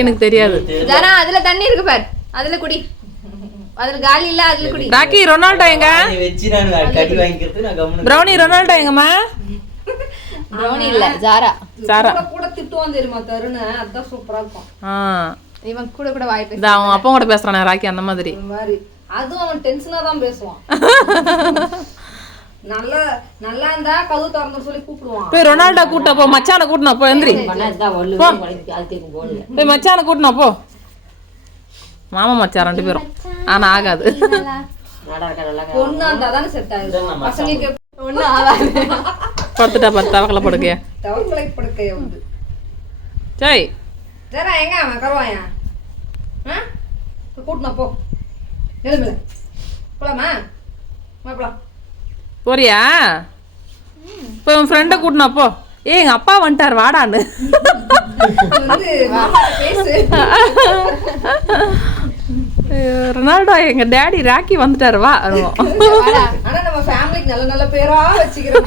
எனக்கு தெரியாது. அதுல தண்ணி இருக்கு பாரு. அதுல குடி. அதுல காலி இல்ல அதுல குடி. ராக்கி ரொனால்டோ எங்க? பிரௌனி ரொனால்டோ எங்கம்மா? பிரௌனி இல்ல ஜாரா. சாரா கூட திட்டுவான் தெரியுமா தருண? அதான் சூப்பரா இருக்கும். ஆ. இவன் கூட கூட வாய் பேச அவன் அப்பா கூட பேசுறானே ராக்கி அந்த மாதிரி. அதுவும் அவன் டென்ஷனா தான் பேசுவான். நல்லா நல்லா இருந்தா கதவு திறந்து சொல்லி கூப்பிடுவான். போய் ரொனால்டோ கூட்ட போ மச்சான கூட்டினா போ எந்திரி. போய் மச்சான கூட்டினா போ. மாமா மச்சான் ரெண்டு பேரும். ஆனா ஆகாது. படுத்துட்டா பத்து தவக்கல படுக்கைய தவக்கலை படுக்கைய வந்து. சரி. ஜரா எங்க அவன் கருவாயா? கூட்டினா போ. எழுதுல போலாமா? வா, போலாம். போறியா? இப்போ உன் ஃப்ரெண்டை கூட்டினா போ. ஏய் எங்க அப்பா வந்துட்டார் வாடான்னு. இது வந்து மாமா பேசு ஐயோ, ரொனால்டோ எங்க டேடி ராக்கி வந்துட்டாரு வா அதுவும். ஆனா நம்ம ஃபேமிலிக்கு நல்ல நல்ல பேரா வச்சுக்கிறோம்.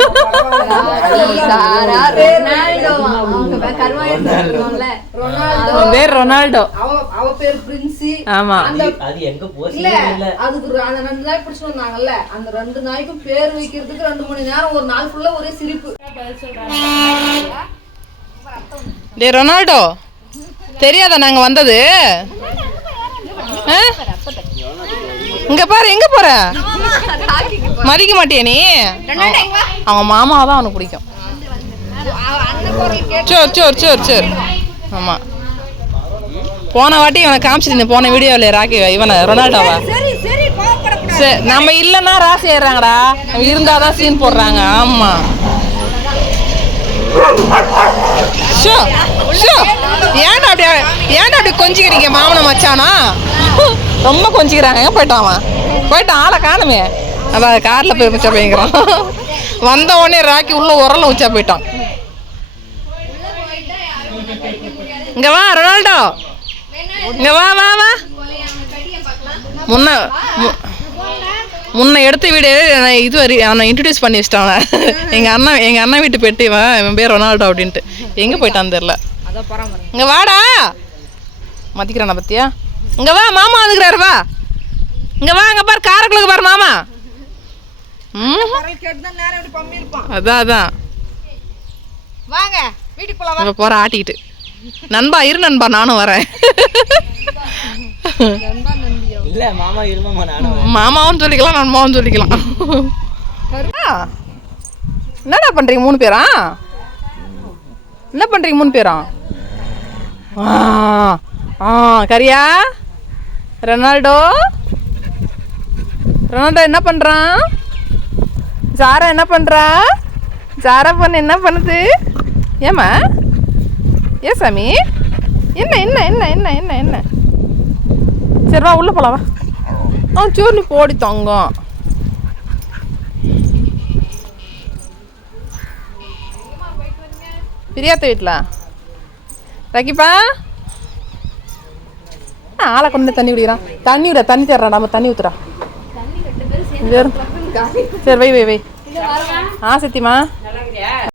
ரொனால்டோ. பேர் பேர் பிரின்சி. ஆமா. அது எங்க போச்சுன்னு இல்ல அதுக்கு அந்த ரெண்டு நாய் பிடிச்சிட்டு வந்தாங்கல்ல. அந்த ரெண்டு நாய்க்கும் பேர் வைக்கிறதுக்கு ரெண்டு மணி நேரம் ஒரு நாள் ஃபுல்லா ஒரே சிரிப்பு. டே ரொனால்டோ தெரியாதா நாங்க வந்தது? இங்க பாரு எங்க போற? மதிக்க மாட்டியா நீ? அவன் மாமா தான் அவனுக்கு பிடிக்கும். சோர் சோர் சோர் சோர். ஆமா. போன வாட்டி இவனை காமிச்சிருந்தேன் போன வீடியோவில் ராக்கி இவனை ரொனால்டோவா? சரி நம்ம இல்லைன்னா ராசி ஏறுறாங்கடா. நம்ம இருந்தாதான் சீன் போடுறாங்க. ஆமா. Show show. ஏன்டா அப்படியே ஏன்டா அப்படி கொஞ்சிக்கிறீங்க மாமனை மச்சானா? ரொம்ப கொஞ்சிக்கிறாங்க. போயிட்டான் அவன்? போயிட்டான் ஆளை காணுமே. அதான் காரில் போய் உச்சா போய்க்கிறான் வந்த உடனே ராக்கி உள்ள உரல உச்சா போயிட்டான். இங்க வா ரொனால்டோ. இங்க வா வா வா. முன்ன முன்ன எடுத்த வீடு நான் இது வரை அவனை இன்ட்ரடியூஸ் பண்ணி வச்சிட்டான் அவனை. எங்க அண்ணன் எங்க அண்ணன் வீட்டு பெட்டு இவன் இவன் பேர் ரொனால்டோ அப்படின்ட்டு. எங்க போயிட்டான்னு தெரியல. இங்க வாடா. மதிக்கிறான பத்தியா? இங்க வா மாமா வந்துக்கிறாரு வா. இங்க வா அங்க பாரு காரக்குளுக்கு பாரு மாமா. அதான் அதான். வாங்க வீட்டுக்கு போலாம் இப்ப போற ஆட்டிக்கிட்டு. நண்பா இரு நண்பா நானும் வரேன். மாமாவும் சொல்லிக்கலாம் நண்பாவும் சொல்லிக்கலாம். என்னடா பண்றீங்க மூணு பேரா? என்ன பண்றீங்க மூணு பேரா? ஆ ஆ கரியா? ரொனால்டோ? ரொனால்டோ என்ன பண்றான் ஜாரா என்ன பண்றா? ஜாரா பொண்ணு என்ன பண்ணுது? ஏமா ஏ சாமி? என்ன என்ன என்ன என்ன என்ன என்ன? சரி வா உள்ள போலாம் வா. ஆ சரி நீ போடி தங்கம். பிரியாத்த வீட்டில் ரக்கிப்பா? ஆளை கொண்டு தண்ணி குடிக்கிறான் தண்ணி விட தண்ணி தர்றான் நம்ம தண்ணி ஊத்துறா. சரி வை வை வை. ஆ சத்தியமா